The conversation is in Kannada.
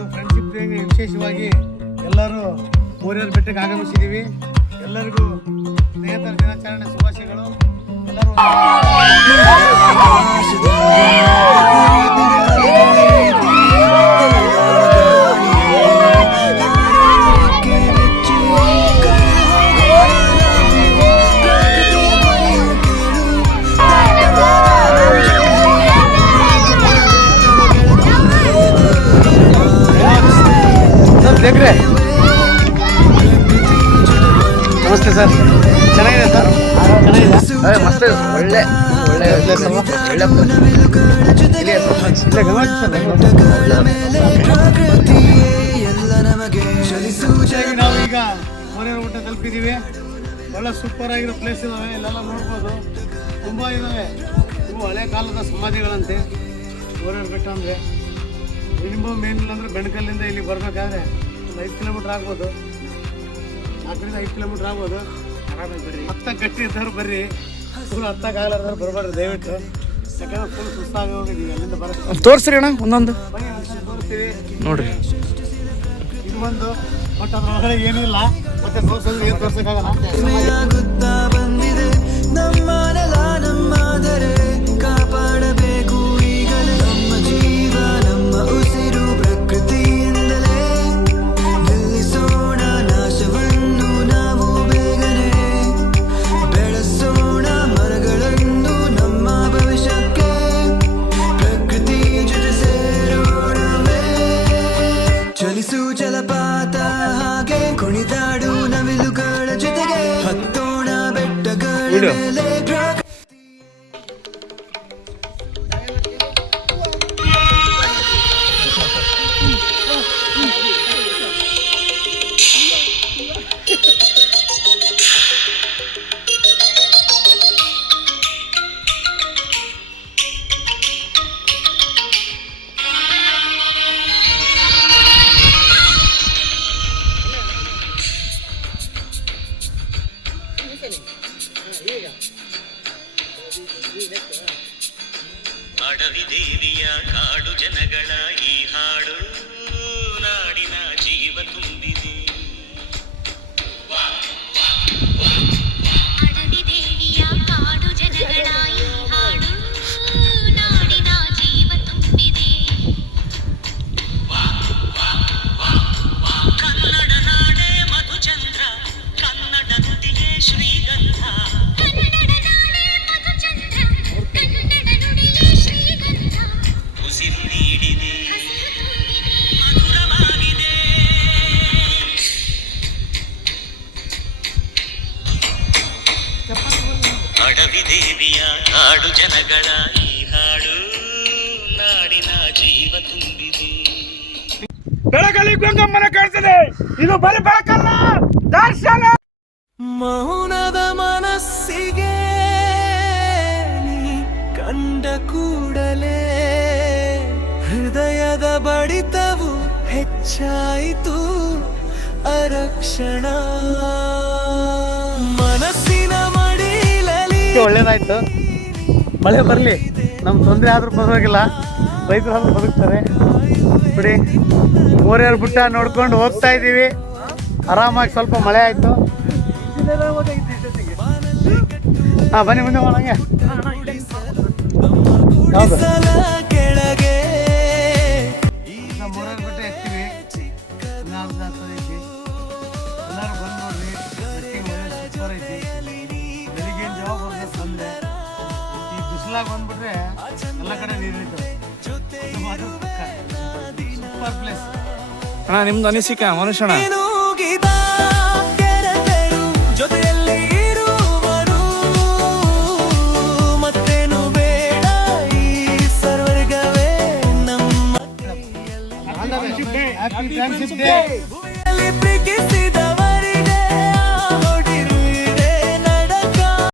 ಇವತ್ತು ಫ್ರೆಂಡ್ಶಿಪ್ ಡೇಗೆ ವಿಶೇಷವಾಗಿ ಎಲ್ಲರೂ ಮೂರಿಯರ್ ಬೆಟ್ಟಕ್ಕೆ ಆಗಮಿಸಿದ್ದೀವಿ. ಎಲ್ಲರಿಗೂ ಸ್ನೇಹಿತರ ದಿನಾಚರಣೆ ಶುಭಾಶಯಗಳು. ಎಲ್ಲರೂ ದೇವ್ರೆ ನಮಸ್ತೆ ಸರ್. ಚೆನ್ನಾಗಿದೆ ಸರ್, ಚೆನ್ನಾಗಿದೆ, ಮಸ್ತ್ ಒಳ್ಳೆ ಒಳ್ಳೆ ಪ್ಲೇಸ್ ಅಲ್ವಾ? ಒಳ್ಳೆ ನಾವೀಗ ಮೂರಿಯರ್ ಬೆಟ್ಟ ತಲುಪಿದ್ದೀವಿ. ಒಳ್ಳೆ ಸೂಪರ್ ಆಗಿರೋ ಪ್ಲೇಸ್ ಇದಾವೆ, ಇಲ್ಲೆಲ್ಲ ನೋಡ್ಬೋದು. ತುಂಬ ಇದಾವೆ. ಇವು ಹಳೆ ಕಾಲದ ಸಮಾಧಿಗಳಂತೆ. ಮೂರಿಯರ್ ಬೆಟ್ಟ ಅಂದರೆ ಮಿನಿಮಮ್ ಏನಿಲ್ಲ ಅಂದರೆ ಬೆಣಕಲ್ಲಿಂದ ಇಲ್ಲಿ ಬರಬೇಕಾದ್ರೆ ಒಂದು 5 ಕಿಲೋಮೀಟ್ರ್ ಆಗ್ಬೋದು, 4ರಿಂದ 5 ಕಿಲೋಮೀಟ್ರ್ ಆಗ್ಬೋದು. ಆರಾಮಾಗಿ ಬರ್ರಿ, ಹತ್ತ ಗಟ್ಟಿ ಇದ್ದವ್ರು ಬರ್ರಿ, ಫುಲ್ ಹತ್ತಕ್ಕಾಗಲಾರ್ದವ್ರು ಬರಬಾರ್ದು ದಯವಿಟ್ಟು. ಯಾಕಂದ್ರೆ ಫುಲ್ ಸುಸ್ತಾಗಿ ಹೋಗಿದ್ದೀವಿ ಅಲ್ಲಿಂದ ಬರೋದು. ತೋರಿಸ್ರಿ ಅಣ್ಣ ಒಂದೊಂದು ತೋರಿಸ್ತೀವಿ ನೋಡ್ರಿ. ಇದು ಒಂದು, ಬಟ್ ಅದ್ರೊಳಗಡೆ ಏನೂ ಇಲ್ಲ. ಮತ್ತೆ ತೋರಿಸೋದು ಏನು ತೋರ್ಸೋಕ್ಕಾಗಲ್ಲ. ಕಾಪಾಡಬೇಕು ಈಗಲೇ ನಮ್ಮ ಜೀವ, ನಮ್ಮ ಉಸಿರು ಪ್ರಕೃತಿಯಿಂದಲೇ. ನಿಲ್ಲಿಸೋಣ ನಾಶವನ್ನು ನಾವು ಬೇಗನೆ, ಬೆಳೆಸೋಣ ಮರಗಳನ್ನು ನಮ್ಮ ಭವಿಷ್ಯಕ್ಕೆ. ಪ್ರಕೃತಿ ಜೊತೆ ಸೇರೋಣವೇ, ಚಲಿಸು ಜಲಪಾತ ಹಾಗೆ ಕುಣಿದಾಡು ನವಿಲುಗಳ ಜೊತೆಗೆ. ಹತ್ತೋಣ ಬೆಟ್ಟಗಳ ಮೇಲೆ. ಅಡವಿ ದೇವಿಯ ಕಾಡು ಜನಗಳ ಈ ಹಾಡು ನಾಡಿನ ಜೀವ ತುಂಬಿದೆ. ಅಡವಿ ದೇವಿಯ ಕಾಡು ಜನಗಳ ಈ ಹಾಡು ನಾಡಿನ ಜೀವ ತುಂಬಿದೆ. ಕನ್ನಡ ನಾಡೆ ಮಧುಚಂದ್ರ, ಕನ್ನಡ ನುಡಿಗೆ ಶ್ರೀಗಂಧ. ಉಸಿರು ನೀಡಿದೆ, ಮಧುರವಾಗಿದೆ. ಅಡವಿ ದೇವಿಯ ಕಾಡು ಜನಗಳ ಈ ಹಾಡು ನಾಡಿನ ಜೀವ ತುಂಬಿದೆ. ಬೆಳಗಲಿ ಗಂಗಮ್ಮನ ಕಾಣಿಸಿದೆ, ಇದು ಬರೀ ಬೆಳಕಲ್ಲ, ದರ್ಶನ. ಮೌನದ ಮನಸ್ಸಿಗೆ ನೀ ಕಂಡ ಕೂಡಲೇ ಹೃದಯದ ಬಡಿತವು ಹೆಚ್ಚಾಯಿತು ಅರಕ್ಷಣ. ಮನಸ್ಸಿನ ಮಡಿಲಲಿ ಒಳ್ಳೇದಾಯ್ತು. ಮಳೆ ಬರಲಿ, ನಮ್ಗೆ ತೊಂದರೆ ಆದ್ರೂ ಪರವಾಗಿಲ್ಲ, ರೈತರಾದ್ರೂ ಬದುಕ್ತಾರೆ. ಬಿಡಿ, ಮೂರಿಯರ್ ಬೆಟ್ಟ ನೋಡ್ಕೊಂಡು ಹೋಗ್ತಾ ಇದ್ದೀವಿ. ಆರಾಮಾಗಿ ಸ್ವಲ್ಪ ಮಳೆ ಆಯಿತು. ಹಾಂ ಬನ್ನಿ ಮುಂದೆ ಮಾಡಂಗೆ. ಹೌದು, ಕೆಳಗೆ ಮೂರಿಯರ್ ಬೆಟ್ಟ ಎತ್ತೀವಿ. ಎಲ್ಲರೂ ಬಂದು ನೋಡ್ರಿ, ಸೂಪರ್ ಐತಿ. ಬೆಳಿಗ್ಗೆ ಜಾವ ಬರ್ಬೇಕು ಬಂದರೆ, ಈ ಬಿಸಿಲಾಗ ಬಂದ್ಬಿಟ್ರೆ ಎಲ್ಲ ಕಡೆ ನೀರಿತ್ತು. ಸೂಪರ್ ಪ್ಲೇಸ್ ಅಣ್ಣ. ನಿಮ್ದು ಅನಿಸಿಕೆ ಮನುಷ್ಯಣ? ನುಗ್ಗಿದ ಕೆರೆತರು ಜೊತೆಯಲ್ಲಿ ಇರುವರು, ಮತ್ತೇನು ಬೇಡ ಈ ಸ್ವರ್ಗವೇ ನಮ್ಮ. Happy friendship day. ಭೂಮಿಯಲ್ಲಿ ಪ್ರೀತಿಸಿ